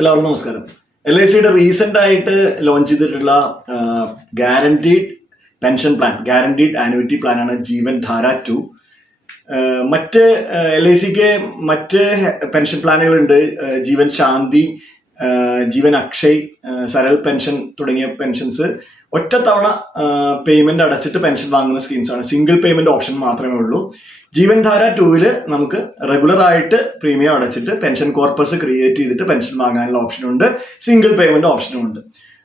എല്ലാവർക്കും നമസ്കാരം. LICയുടെ റീസെന്റ് ആയിട്ട് ലോഞ്ച് ചെയ്തിട്ടുള്ള guaranteed pension plan, guaranteed annuity പ്ലാനാണ് ജീവൻ ധാര 2. മറ്റ് LICക്ക് മറ്റ് പെൻഷൻ പ്ലാനുകളുണ്ട്. ജീവൻ ശാന്തി, ജീവൻ അക്ഷയ്, സരൽ പെൻഷൻ തുടങ്ങിയ പെൻഷൻസ് ഒറ്റത്തവണ പേയ്മെന്റ് അടച്ചിട്ട് പെൻഷൻ വാങ്ങുന്ന സ്കീംസാണ്. സിംഗിൾ പേയ്മെന്റ് ഓപ്ഷൻ മാത്രമേ ഉള്ളൂ. ജീവൻ ധാര 2-ല് നമുക്ക് റെഗുലർ ആയിട്ട് പ്രീമിയം അടച്ചിട്ട് പെൻഷൻ കോർപ്പസ് ക്രിയേറ്റ് ചെയ്തിട്ട് പെൻഷൻ വാങ്ങാനുള്ള ഓപ്ഷനുണ്ട്, സിംഗിൾ പേയ്മെന്റ് ഓപ്ഷനും ഉണ്ട്.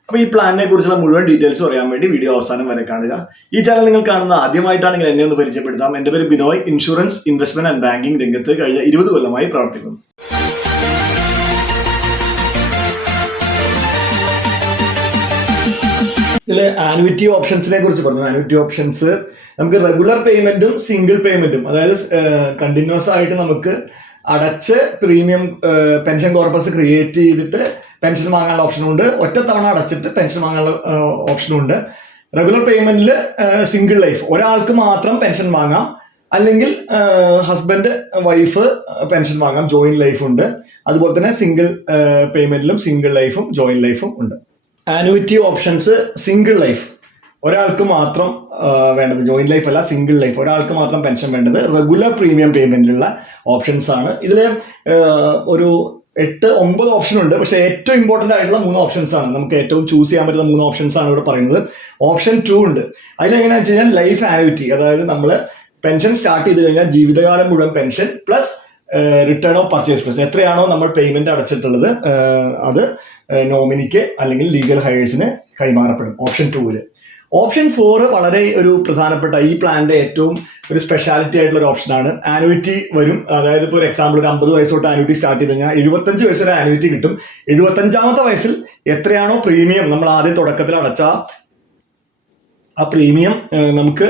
അപ്പോൾ ഈ പ്ലാനിനെ കുറിച്ചുള്ള മുഴുവൻ ഡീറ്റെയിൽസ് അറിയാൻ വേണ്ടി വീഡിയോ അവസാനം വരെ കാണുക. ഈ ചാനൽ നിങ്ങൾ കാണുന്നത് ആദ്യമായിട്ടാണെങ്കിൽ എന്നെ ഒന്ന് പരിചയപ്പെടുത്താം. എൻ്റെ പേര് Binoy. Insurance, investment and banking രംഗത്ത് കഴിഞ്ഞ 20 കൊല്ലമായി പ്രവർത്തിക്കുന്നു. ഇതിൽ ആനുവിറ്റി ഓപ്ഷൻസിനെ കുറിച്ച് പറഞ്ഞു. ആനുവിറ്റി ഓപ്ഷൻസ് നമുക്ക് റെഗുലർ പേയ്മെന്റും സിംഗിൾ പേയ്മെന്റും, അതായത് കണ്ടിന്യൂസ് ആയിട്ട് നമുക്ക് അടച്ച് പ്രീമിയം പെൻഷൻ കോർപ്പസ് ക്രിയേറ്റ് ചെയ്തിട്ട് പെൻഷൻ വാങ്ങാനുള്ള ഓപ്ഷനുണ്ട്. ഒറ്റത്തവണ അടച്ചിട്ട് പെൻഷൻ വാങ്ങാനുള്ള ഓപ്ഷനുണ്ട്. റെഗുലർ പേയ്മെന്റിൽ സിംഗിൾ ലൈഫ്, ഒരാൾക്ക് മാത്രം പെൻഷൻ വാങ്ങാം, അല്ലെങ്കിൽ ഹസ്ബൻഡ് വൈഫ് പെൻഷൻ വാങ്ങാം. ജോയിന്റ് ലൈഫ് ഉണ്ട്. അതുപോലെ തന്നെ സിംഗിൾ പേയ്മെന്റിലും സിംഗിൾ ലൈഫും ജോയിന്റ് ലൈഫും ഉണ്ട്. ആനുവിറ്റി ഓപ്ഷൻസ് സിംഗിൾ ലൈഫ്, ഒരാൾക്ക് മാത്രം വേണ്ടത്. ജോയിന്റ് ലൈഫ് അല്ല, സിംഗിൾ ലൈഫ്, ഒരാൾക്ക് മാത്രം പെൻഷൻ വേണ്ടത്. റെഗുലർ പ്രീമിയം പേയ്മെന്റിലുള്ള ഓപ്ഷൻസ് ആണ്. ഇതിൽ ഒരു 8-9 ഓപ്ഷൻ ഉണ്ട്. പക്ഷെ ഏറ്റവും ഇമ്പോർട്ടന്റ് ആയിട്ടുള്ള 3 ഓപ്ഷൻസ് ആണ്. നമുക്ക് ഏറ്റവും ചൂസ് ചെയ്യാൻ പറ്റുന്ന 3 ഓപ്ഷൻസ് ആണ് ഇവിടെ പറയുന്നത്. ഓപ്ഷൻ 2 ഉണ്ട്. അതിലെങ്ങനെയാണെന്ന് വെച്ച് കഴിഞ്ഞാൽ ലൈഫ് ആനുവിറ്റി, അതായത് നമ്മൾ പെൻഷൻ സ്റ്റാർട്ട് ചെയ്ത് കഴിഞ്ഞാൽ ജീവിതകാലം മുഴുവൻ pension plus return of purchase price, എത്രയാണോ നമ്മൾ പേയ്മെന്റ് അടച്ചിട്ടുള്ളത് അത് നോമിനിക്ക് അല്ലെങ്കിൽ ലീഗൽ ഹയേഴ്സിന് കൈമാറപ്പെടും ഓപ്ഷൻ 2-ല്. ഓപ്ഷൻ 4 വളരെ ഒരു പ്രധാനപ്പെട്ട, ഈ പ്ലാന്റെ ഏറ്റവും ഒരു സ്പെഷ്യാലിറ്റി ആയിട്ടുള്ള ഒരു ഓപ്ഷനാണ്. ആനുവിറ്റി വരും. അതായത് ഇപ്പോൾ ഒരു എക്സാമ്പിൾ, ഒരു 50 വയസ്സ് തൊട്ട് ആനുവിറ്റി സ്റ്റാർട്ട് ചെയ്ത് കഴിഞ്ഞാൽ 75 വയസ്സ് വരെ ആനുവിറ്റി കിട്ടും. 75ാമത്തെ വയസ്സിൽ എത്രയാണോ പ്രീമിയം നമ്മൾ ആദ്യം തുടക്കത്തിൽ അടച്ച ആ പ്രീമിയം നമുക്ക്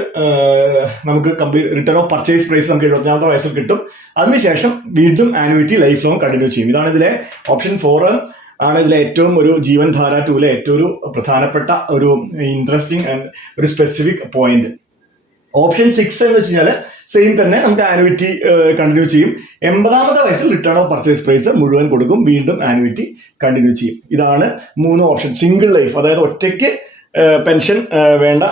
complete return of purchase price നമുക്ക് 75ാമത്തെ വയസ്സിൽ കിട്ടും. അതിനുശേഷം വീണ്ടും ആനുവിറ്റി ലൈഫ് ലോങ് കണ്ടിന്യൂ ചെയ്യും. ഇതാണ് ഇതിലെ ഓപ്ഷൻ 4 ആണ് ഇതിലെ ഏറ്റവും ഒരു ജീവൻ ധാര 2-ലെ ഏറ്റവും ഒരു പ്രധാനപ്പെട്ട ഒരു ഇൻട്രസ്റ്റിംഗ് ആൻഡ് ഒരു സ്പെസിഫിക് പോയിന്റ്. ഓപ്ഷൻ 6 എന്ന് വെച്ച് കഴിഞ്ഞാൽ സെയിം തന്നെ, നമുക്ക് ആനുവിറ്റി കണ്ടിന്യൂ ചെയ്യും. 80ാമത്തെ വയസ്സിൽ റിട്ടേൺ ഓഫ് പർച്ചേസ് പ്രൈസ് മുഴുവൻ കൊടുക്കും, വീണ്ടും ആനുവിറ്റി കണ്ടിന്യൂ ചെയ്യും. ഇതാണ് 3 ഓപ്ഷൻ. സിംഗിൾ ലൈഫ്, അതായത് ഒറ്റയ്ക്ക് പെൻഷൻ വേണ്ട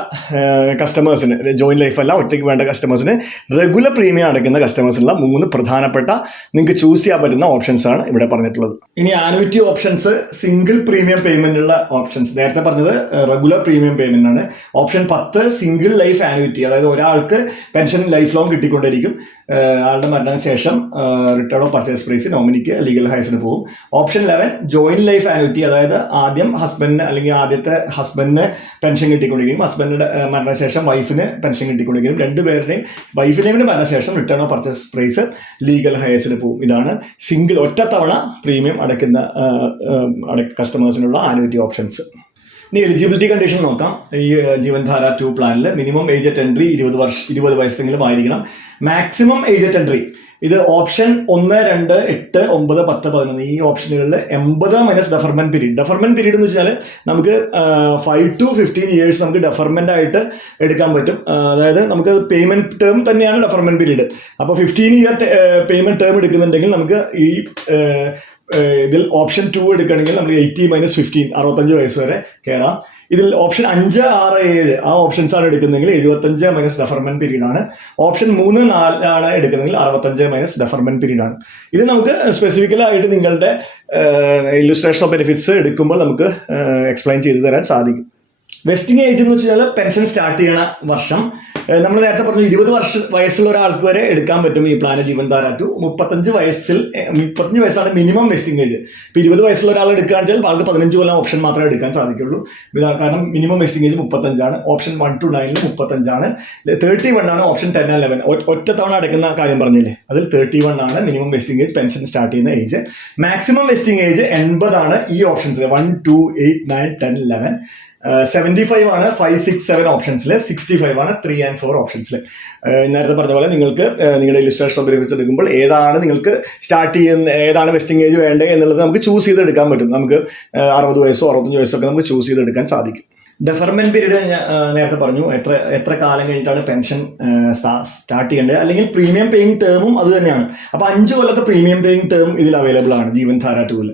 കസ്റ്റമേഴ്സിന്, ജോയിന്റ് ലൈഫ് അല്ല, ഒറ്റയ്ക്ക് വേണ്ട കസ്റ്റമേഴ്സിന്, റെഗുലർ പ്രീമിയം അടയ്ക്കുന്ന കസ്റ്റമേഴ്സിനുള്ള 3 പ്രധാനപ്പെട്ട നിങ്ങൾക്ക് ചൂസ് ചെയ്യാൻ പറ്റുന്ന ഓപ്ഷൻസ് ആണ് ഇവിടെ പറഞ്ഞിട്ടുള്ളത്. ഇനി annuity options, single premium payment ഉള്ള ഓപ്ഷൻസ്. നേരത്തെ പറഞ്ഞത് റെഗുലർ പ്രീമിയം പേയ്മെന്റ് ആണ്. ഓപ്ഷൻ 10 സിംഗിൾ ലൈഫ് ആനുവിറ്റി, അതായത് ഒരാൾക്ക് പെൻഷൻ ലൈഫ് ലോങ് കിട്ടിക്കൊണ്ടിരിക്കും. ആളുടെ മരണശേഷം റിട്ടേൺ ഓഫ് പർച്ചേസ് പ്രൈസ് നോമിനിക്ക് ലീഗൽ ഹയർസിന് പോകും. ഓപ്ഷൻ 11 ജോയിന്റ് ലൈഫ് ആനുവിറ്റി, അതായത് ആദ്യം ഹസ്ബൻഡിന് അല്ലെങ്കിൽ ആദ്യത്തെ ഹസ്ബൻഡിന് പെൻഷൻ കിട്ടിക്കൊണ്ടിരിക്കും, ഹസ്ബൻഡിന്റെ മരണശേഷം വൈഫിന് പെൻഷൻ കിട്ടിക്കൊണ്ടിരിക്കും. രണ്ടുപേരുടെയും വൈഫിനെയും കൂടി മരണശേഷം return of purchase price legal ഹയർസിന് പോകും. ഇതാണ് സിംഗിൾ ഒറ്റത്തവണ പ്രീമിയം അടയ്ക്കുന്ന കസ്റ്റമേഴ്സിനുള്ള ആനുവിറ്റി ഓപ്ഷൻസ്. ഇനി എലിജിബിലിറ്റി കണ്ടീഷൻ നോക്കാം. ഈ ജീവൻ ധാര 2 പ്ലാനിൽ മിനിമം ഏജ് അറ്റ് എൻട്രി 20 വയസ്സെങ്കിലും ആയിരിക്കണം. മാക്സിമം ഏജ് അറ്റ് എൻട്രി ഇത് ഓപ്ഷൻ 1, 2, 8, 9, 10, 11 ഈ ഓപ്ഷനുകളിൽ 80 minus deferment period. Deferment period എന്ന് വെച്ചാൽ നമുക്ക് 5 to 15 ഇയേഴ്സ് നമുക്ക് ഡെഫർമെന്റ് ആയിട്ട് എടുക്കാൻ പറ്റും. അതായത് നമുക്ക് പേയ്മെന്റ് ടേം തന്നെയാണ് ഡെഫർമെന്റ് പീരീഡ്. അപ്പോൾ 15 ഇയർ പേയ്മെന്റ് ടേം എടുക്കുന്നുണ്ടെങ്കിൽ നമുക്ക് ഈ ഇതിൽ ഓപ്ഷൻ 2 എടുക്കുകയാണെങ്കിൽ നമ്മൾ 80 മൈനസ് 15 65 വയസ്സ് വരെ കയറാം. ഇതിൽ ഓപ്ഷൻ 5, 6, 7 ആ ഓപ്ഷൻസ് ആണ് എടുക്കുന്നതെങ്കിൽ 75 മൈനസ് ഡെഫർമെന്റ് പീരീഡ് ആണ്. ഓപ്ഷൻ 3, 4 ആണ് എടുക്കുന്നതെങ്കിൽ 65 മൈനസ് ഡെഫർമെന്റ് പീരീഡ് ആണ്. ഇത് നമുക്ക് സ്പെസിഫിക്കലായിട്ട് നിങ്ങളുടെ ഇല്ലുസ്ട്രേഷൻ ഓഫ് ബെനിഫിറ്റ്സ് എടുക്കുമ്പോൾ നമുക്ക് എക്സ്പ്ലെയിൻ ചെയ്തു തരാൻ സാധിക്കും. വെസ്റ്റിംഗ് ഏജ് എന്ന് വെച്ചാൽ പെൻഷൻ സ്റ്റാർട്ട് ചെയ്യണ വർഷം. നമ്മൾ നേരത്തെ പറഞ്ഞു 20 വയസ്സുള്ള ഒരാൾക്ക് വരെ എടുക്കാൻ പറ്റും ഈ പ്ലാൻ ജീവൻ ധാര 2. 35 വയസ്സാണ് മിനിമം വെസ്റ്റിംഗ് ഏജ്. ഇപ്പോൾ 20 വയസ്സുള്ള ഒരാൾ എടുക്കുകയാണെന്ന് വെച്ചാൽ ആൾക്ക് 15 കൊല്ലം ഓപ്ഷൻ മാത്രമേ എടുക്കാൻ സാധിക്കുള്ളൂ. കാരണം മിനിമം വെസ്റ്റിംഗ് ഏജ് 35 ആണ്. ഓപ്ഷൻ 1 to 9 35 ആണ്. 31 ആണ് ഓപ്ഷൻ 10 and 11. ഒറ്റത്തവണ അടയ്ക്കുന്ന കാര്യം പറഞ്ഞില്ലേ, അതിൽ 31 ആണ് minimum vesting age, pension start ചെയ്യുന്ന ഏജ്. മാക്സിമം വെസ്റ്റിംഗ് ഏജ് 80 ആണ് ഈ ഓപ്ഷൻസിൽ 1, 2, 8, 9, 10, 11. 75 ആണ് 5, 6, 7 ഓപ്ഷൻസിൽ. 65 ആണ് 3 and 4 ഓപ്ഷൻസിൽ. നേരത്തെ പറഞ്ഞ പോലെ നിങ്ങൾക്ക് നിങ്ങളുടെ ഇല്ലുസ്ട്രേഷൻ ഓഫ് ബെനിഫിറ്റ്സ് എടുക്കുമ്പോൾ ഏതാണ് നിങ്ങൾക്ക് സ്റ്റാർട്ട് ചെയ്യുന്ന, ഏതാണ് വെസ്റ്റിംഗ് ഏജ് വേണ്ടത് എന്നുള്ളത് നമുക്ക് ചൂസ് ചെയ്തെടുക്കാൻ പറ്റും. നമുക്ക് 60 വയസ്സോ 65 വയസ്സൊക്കെ നമുക്ക് ചൂസ് ചെയ്തെടുക്കാൻ സാധിക്കും. ഡെഫർമെന്റ് പീരീഡ് നേരത്തെ പറഞ്ഞു എത്ര കാലം കഴിഞ്ഞിട്ടാണ് പെൻഷൻ സ്റ്റാർട്ട് ചെയ്യേണ്ടത്, അല്ലെങ്കിൽ പ്രീമിയം പേയിങ് ടേമും അത് തന്നെയാണ്. അപ്പോൾ 5 കൊല്ലത്തെ പ്രീമിയം പേയിങ് ടേം ഇതിൽ അവൈലബിൾ ആണ് ജീവൻ ധാര 2-ൽ.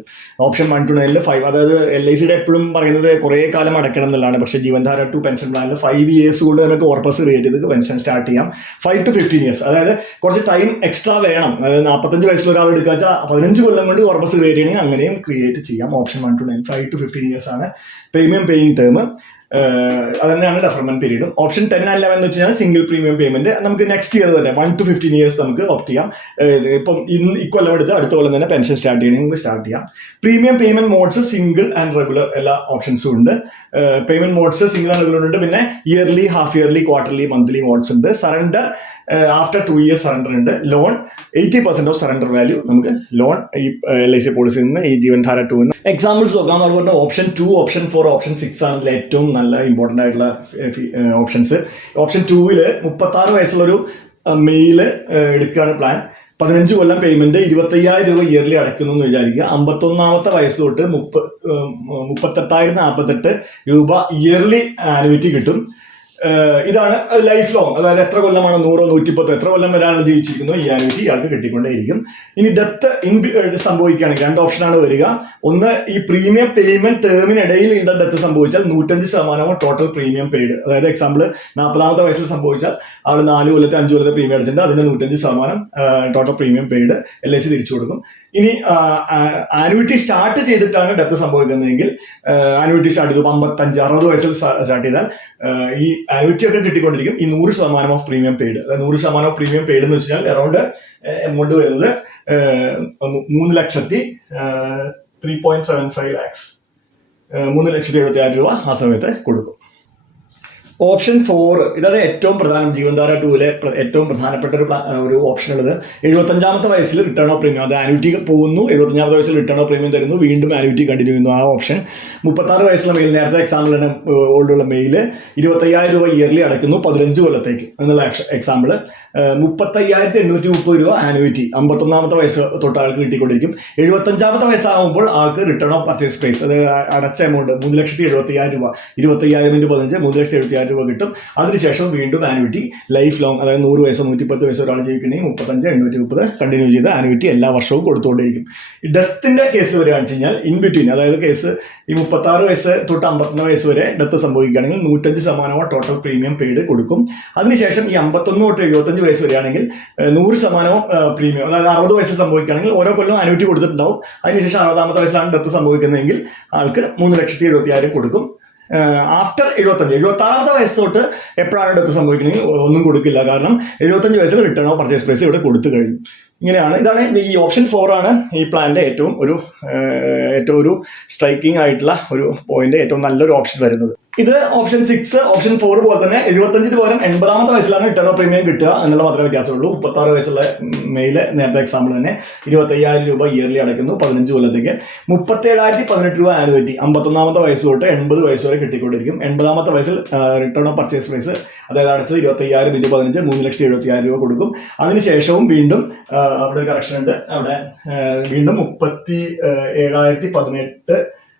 ഓപ്ഷൻ 1 to 9 5, അതായത് LICയുടെ എപ്പോഴും പറയുന്നത് കുറേ കാലം അടയ്ക്കണം എന്നുള്ളതാണ്. പക്ഷേ ജീവൻ ധാര 2 പെൻഷൻ പ്ലാനിൽ 5 years കൊണ്ട് തന്നെ കോർപ്പസ് ക്രിയേറ്റ് ചെയ്ത് പെൻഷൻ സ്റ്റാർട്ട് ചെയ്യാം. 5 to 15 years, അതായത് കുറച്ച് ടൈം എക്സ്ട്രാ വേണം. അതായത് 45 വയസ്സിൽ ഒരാൾ എടുക്കുക വെച്ചാൽ 15 കൊല്ലം കൊണ്ട് കോർപ്പസ് ക്രിയേറ്റ് ചെയ്യണമെങ്കിൽ അങ്ങനെയും ക്രിയേറ്റ് ചെയ്യാം. ഓപ്ഷൻ 1 to 9 5 to 15 years ആണ് പ്രീമിയം പേയിങ് ടേം. അത് തന്നെയാണ് ഡെഫർമെന്റ് പീരീഡും. ഓപ്ഷൻ 10 and 11 എന്ന് വെച്ചാൽ സിംഗിൾ പ്രീമിയം പേയ്മെന്റ്. നമുക്ക് നെക്സ്റ്റ് ഇയർ തന്നെ 1 to 15 years നമുക്ക് ഓപ്റ്റ് ചെയ്യാം. ഇപ്പം ഇക്കൊല്ലം എടുത്ത് അടുത്ത കൊല്ലം തന്നെ പെൻഷൻ സ്റ്റാർട്ട് ചെയ്യണമെങ്കിൽ നമുക്ക് സ്റ്റാർട്ട് ചെയ്യാം. Premium payment modes single and regular എല്ലാ ഓപ്ഷൻസും ഉണ്ട്. Payment modes single and regular ഉണ്ട്. പിന്നെ yearly, half yearly, quarterly, monthly modes ഉണ്ട്. സറണ്ടർ ആഫ്റ്റർ 2 years സറണ്ടർ ഉണ്ട്. ലോൺ 80% ഓഫ് സറണ്ടർ വാല്യൂ നമുക്ക് ലോൺ ഈ LIC പോളിസിയിൽ നിന്ന് ഈ ജീവൻ ധാര 2 എക്സാമ്പിൾസ് നോക്കാം. അതുപോലെ ഓപ്ഷൻ 2, ഓപ്ഷൻ 4, ഓപ്ഷൻ 6 ആണ് ഇതിൽ ഏറ്റവും നല്ല ഇമ്പോർട്ടൻ്റ് ആയിട്ടുള്ള ഓപ്ഷൻസ്. ഓപ്ഷൻ 2-ൽ 36 വയസ്സുള്ളൊരു മെയില് എടുക്കുകയാണ് പ്ലാൻ. 15 കൊല്ലം പേയ്മെന്റ് 25,000 രൂപ ഇയർലി അടയ്ക്കുന്നു എന്ന് വിചാരിക്കുക. 51ാമത്തെ വയസ്സ് തൊട്ട് 38,048 രൂപ ഇയർലി ആനുവിറ്റി കിട്ടും. ഇതാണ് ലൈഫ് ലോങ്, അതായത് എത്ര കൊല്ലമാണ്, 100, 110 എത്ര കൊല്ലം വരാണ് ജീവിച്ചിരിക്കുന്നു ഈ ആനുവിറ്റി ഇയാൾക്ക് കിട്ടിക്കൊണ്ടേയിരിക്കും. ഇനി ഡെത്ത് സംഭവിക്കുകയാണെങ്കിൽ 2 ഓപ്ഷനാണ് വരിക. ഒന്ന്, ഈ പ്രീമിയം പേയ്മെന്റ് ടേമിനിടയിൽ ഈ ഡെത്ത് സംഭവിച്ചാൽ 105% ടോട്ടൽ പ്രീമിയം പെയ്ഡ്. അതായത് എക്സാമ്പിൾ 40ാമത്തെ വയസ്സിൽ സംഭവിച്ചാൽ ആൾ 4 കൊല്ലത്തെ 5 കൊല്ലത്തെ പ്രീമിയം അടിച്ചിട്ടുണ്ട്, അതിന് 105% ടോട്ടൽ പ്രീമിയം പെയ്ഡ് LIC തിരിച്ചു കൊടുക്കും. ഇനി ആനുവിറ്റി സ്റ്റാർട്ട് ചെയ്തിട്ടാണ് ഡെത്ത് സംഭവിക്കുന്നതെങ്കിൽ ആനുവിറ്റി സ്റ്റാർട്ട് ചെയ്തു 55, 60 വയസ്സിൽ സ്റ്റാർട്ട് ചെയ്താൽ ഈ ആനുവിറ്റി ഒക്കെ കിട്ടിക്കൊണ്ടിരിക്കും. ഈ 100% ഓഫ് പ്രീമിയം പെയ്ഡ്, അതായത് 100% ഓഫ് പ്രീമിയം പെയ്ഡ് എന്ന് വെച്ചാൽ അറൗണ്ട് എമൗണ്ട് വരുന്നത് 3,03.75 lakhs, 3,76,000 രൂപ ആ സമയത്ത് കൊടുക്കും. ഓപ്ഷൻ 4 ഇതാണ് ഏറ്റവും പ്രധാനം. ജീവൻ ധാര 2-ലെ ഏറ്റവും പ്രധാനപ്പെട്ട ഒരു ഓപ്ഷൻ ഉള്ളത്. 75ാമത്തെ വയസ്സിൽ റിട്ടേൺ ഓഫ് പ്രീമിയം, അത് ആനുവിറ്റി പോകുന്നു, 75ാമത്തെ വയസ്സിൽ റിട്ടേൺ ഓഫ് പ്രീമിയം തരുന്നു, വീണ്ടും ആനുവിറ്റി കണ്ടിന്യൂ ചെയ്യുന്നു. ആ ഓപ്ഷൻ 36 വയസ്സുള്ള മെയിൽ, നേരത്തെ എക്സാമ്പിളിന് ഓൾഡുള്ള മെയിൽ 25,000 രൂപ ഇയർലി അടയ്ക്കുന്നു 15 കൊല്ലത്തേക്ക് എന്നുള്ള എക്സാമ്പിൾ. 35,830 രൂപ ആനുവിറ്റി 51ാമത്തെ വയസ്സ് തൊട്ട് ആൾക്ക് കിട്ടിക്കൊണ്ടിരിക്കും. 75ാമത്തെ വയസ്സാകുമ്പോൾ ആൾക്ക് റിട്ടേൺ ഓഫ് പർച്ചേസ് പ്രൈസ്, അത് അടച്ച എമൗണ്ട് 3,70,000 രൂപ, 25,000 × 15 3,70,000 രൂപ കിട്ടും. അതിനുശേഷം വീണ്ടും ആനുവിറ്റി ലൈഫ് ലോങ്, അതായത് 100 വയസ്സോ 110 വയസ്സോ ഒരാൾ ജീവിക്കണമെങ്കിൽ 35,830 കണ്ടിന്യൂ ചെയ്ത് ആനുവിറ്റി എല്ലാ വർഷവും കൊടുത്തുകൊണ്ടേയിരിക്കും. ഡെത്തിന്റെ കേസ് വരികയാണെന്ന് വെച്ച് കഴിഞ്ഞാൽ ഇൻ ബിറ്റ്വീൻ, അതായത് കേസ് ഈ 36 വയസ്സ് തൊട്ട് 51 വയസ്സ് വരെ ഡെത്ത് സംഭവിക്കുകയാണെങ്കിൽ 105% ടോട്ടൽ പ്രീമിയം പെയ്ഡ് കൊടുക്കും. അതിനുശേഷം ഈ 51 തൊട്ട് 75 വയസ്സ് വരികയാണെങ്കിൽ 100% പ്രീമിയം, അതായത് 60 വയസ്സ് സംഭവിക്കുകയാണെങ്കിൽ ഓരോ കൊല്ലം ആനുവിറ്റി കൊടുത്തിട്ടുണ്ടാവും. അതിനുശേഷം 60ാമത്തെ വയസ്സിലാണ് ഡെത്ത് സംഭവിക്കുന്നതെങ്കിൽ ആൾക്ക് 3,70,000 കൊടുക്കും. ആഫ്റ്റർ 76ാമത്തെ വയസ്സ് തൊട്ട് എപ്പോഴാണ് ഡെത്ത് സംഭവിക്കണമെങ്കിൽ ഒന്നും കൊടുക്കില്ല, കാരണം 75 വയസ്സിൽ റിട്ടേൺ ഓഫ് പർച്ചേസ് പ്രൈസ് ഇവിടെ കൊടുത്തു കഴിഞ്ഞു. ഇങ്ങനെയാണ്. ഇതാണ് ഈ ഓപ്ഷൻ 4 ആണ് ഈ പ്ലാനിന്റെ ഏറ്റവും ഒരു സ്ട്രൈക്കിംഗ് ആയിട്ടുള്ള ഒരു പോയിന്റ്, ഏറ്റവും നല്ലൊരു ഓപ്ഷൻ വരുന്നത്. ഇത് ഓപ്ഷൻ 6, ഓപ്ഷൻ 4 പോലെ തന്നെ 75 പകരം 80ാമത്തെ വയസ്സിലാണ് റിട്ടേൺ ഓഫ് പ്രീമിയം കിട്ടുക എന്നുള്ള മാത്രമേ വ്യത്യാസമുള്ളൂ. 36 വയസ്സുള്ള മെയില് നേരത്തെ എക്സാമ്പിൾ തന്നെ 25,000 രൂപ ഇയർലി അടയ്ക്കുന്നു 15 കൊല്ലത്തേക്ക്. 37,018 രൂപ ആനുവിറ്റി 51ാമത്തെ വയസ്സ് തൊട്ട് 80 വയസ്സ് വരെ കിട്ടിക്കൊണ്ടിരിക്കും. 80ാമത്തെ വയസ്സിൽ റിട്ടേൺ ഓഫ് പർച്ചേസ് പ്രൈസ്, അതായത് അടച്ചത് 25,000 × 15 3,70,000 രൂപ കൊടുക്കും. അതിനുശേഷവും വീണ്ടും അവിടെ ഒരു കറക്ഷൻ ഉണ്ട്, അവിടെ വീണ്ടും 37,018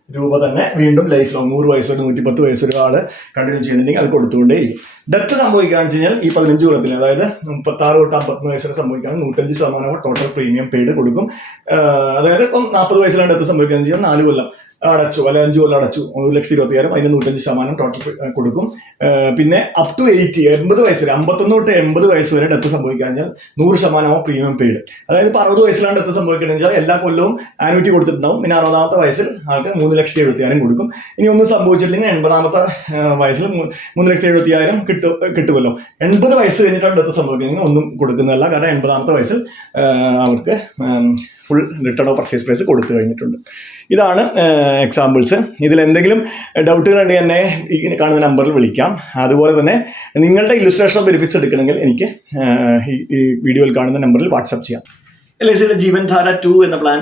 രൂപ തന്നെ വീണ്ടും ലൈഫ് ലോങ് 100 വയസ്സ് തൊട്ട് 110 വയസ്സ് ഒരാൾ കണ്ടിന്യൂ ചെയ്യുന്നുണ്ടെങ്കിൽ അത് കൊടുത്തുകൊണ്ടേയിരിക്കും. ഡെത്ത് സംഭവിക്കുകയാണെന്ന് വെച്ച് കഴിഞ്ഞാൽ ഈ 15 കൊല്ലത്തിൽ, അതായത് 36 തൊട്ട് 51 വയസ്സിൽ സംഭവിക്കുകയാണെങ്കിൽ 105% ടോട്ടൽ പ്രീമിയം പെയ്ഡ് കൊടുക്കും. അതായത് ഇപ്പം 40 വയസ്സിലാണ് ഡെത്ത് സംഭവിക്കുകയെന്ന് വെച്ചാൽ 4 കൊല്ലം അടച്ചു, അല്ലെ 5 കൊല്ലം അടച്ചു, 1,20,000, അതിന് 105% ടോട്ടൽ കൊടുക്കും. പിന്നെ അപ് ടു 80 വയസ്സ് വരെ, 51 തൊട്ട് 80 വയസ്സ് വരെ ഡെത്ത് സംഭവിക്കുകയാണെങ്കിൽ 100% പ്രീമിയം പെയ്ഡ്. അതായത് ഇപ്പോൾ 60 വയസ്സിലാണ് ഡെത്ത് സംഭവിക്കുകയാണെങ്കിൽ എല്ലാ കൊല്ലവും ആനുവിറ്റി കൊടുത്തിട്ടുണ്ടാവും. പിന്നെ 60ാമത്തെ വയസ്സിൽ ആൾക്ക് 3,70,000 കൊടുക്കും. ഇനി ഒന്നും സംഭവിച്ചില്ലെങ്കിൽ 80ാമത്തെ വയസ്സിൽ 3,70,000 കിട്ടുമല്ലോ. 80 വയസ്സ് കഴിഞ്ഞിട്ടാണ് ഡെത്ത് സംഭവിക്കുകയെങ്കിൽ ഒന്നും കൊടുക്കുന്നതല്ല, കാരണം 80ാമത്തെ വയസ്സിൽ അവർക്ക് full return of purchase price കൊടുത്തു കഴിഞ്ഞിട്ടുണ്ട്. ഇതാണ് എക്സാമ്പിൾസ്. ഇതിൽ എന്തെങ്കിലും ഡൗട്ടുകൾ ഉണ്ടെങ്കിൽ എന്നെ ഈ കാണുന്ന നമ്പറിൽ വിളിക്കാം. അതുപോലെ തന്നെ നിങ്ങളുടെ ഇല്ലുസ്ട്രേഷൻ ബെനിഫിറ്റ്സ് എടുക്കണമെങ്കിൽ എനിക്ക് ഈ വീഡിയോയിൽ കാണുന്ന നമ്പറിൽ വാട്സപ്പ് ചെയ്യാം. LICയുടെ ജീവൻ ധാര 2 എന്ന പ്ലാൻ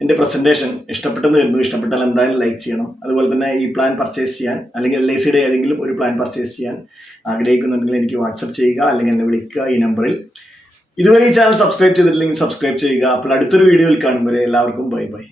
എൻ്റെ പ്രസൻറ്റേഷൻ ഇഷ്ടപ്പെട്ടെന്ന് വരുന്നു. ഇഷ്ടപ്പെട്ടാൽ എന്തായാലും ലൈക്ക് ചെയ്യണം. അതുപോലെ തന്നെ ഈ പ്ലാൻ പർച്ചേസ് ചെയ്യാൻ, അല്ലെങ്കിൽ LICയുടെ ഏതെങ്കിലും ഒരു പ്ലാൻ പർച്ചേസ് ചെയ്യാൻ ആഗ്രഹിക്കുന്നുണ്ടെങ്കിൽ എനിക്ക് വാട്സപ്പ് ചെയ്യുക, അല്ലെങ്കിൽ എന്നെ വിളിക്കുക ഈ നമ്പറിൽ. ഇതുവരെ ഈ ചാനൽ സബ്സ്ക്രൈബ് ചെയ്തിട്ടില്ലെങ്കിൽ സബ്സ്ക്രൈബ് ചെയ്യുക. അപ്പോൾ അടുത്തൊരു വീഡിയോയിൽ കാണും വരെ എല്ലാവർക്കും ബൈ ബൈ.